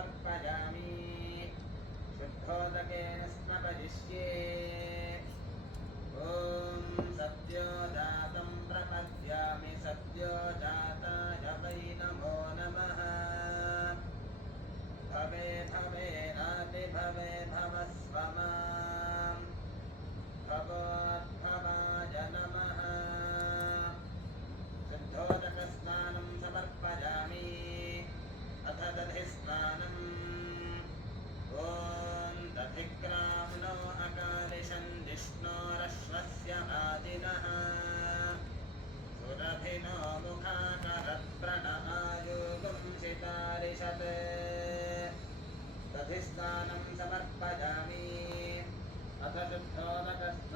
समर्पयामि शुद्धोदकेन स्नपयिष्ये ॐ सद्यो जातं प्रपद्यामि सद्यो जाताय वै नमो नमः भवे भवे नातिभवे भवस्व माम् भवोद्भवाय नमः शुद्धोदकस्नानं समर्पयामि अथ दधिस्नानम् ॐ दधिग्राम्नो अकालिशं जिष्णोरश्वस्य आदिनः सुरभिनो मुखाकरप्रणआयुगुंसितारिषत् दधिस्नानं समर्पयामि अथ शुद्धोदकस्नानं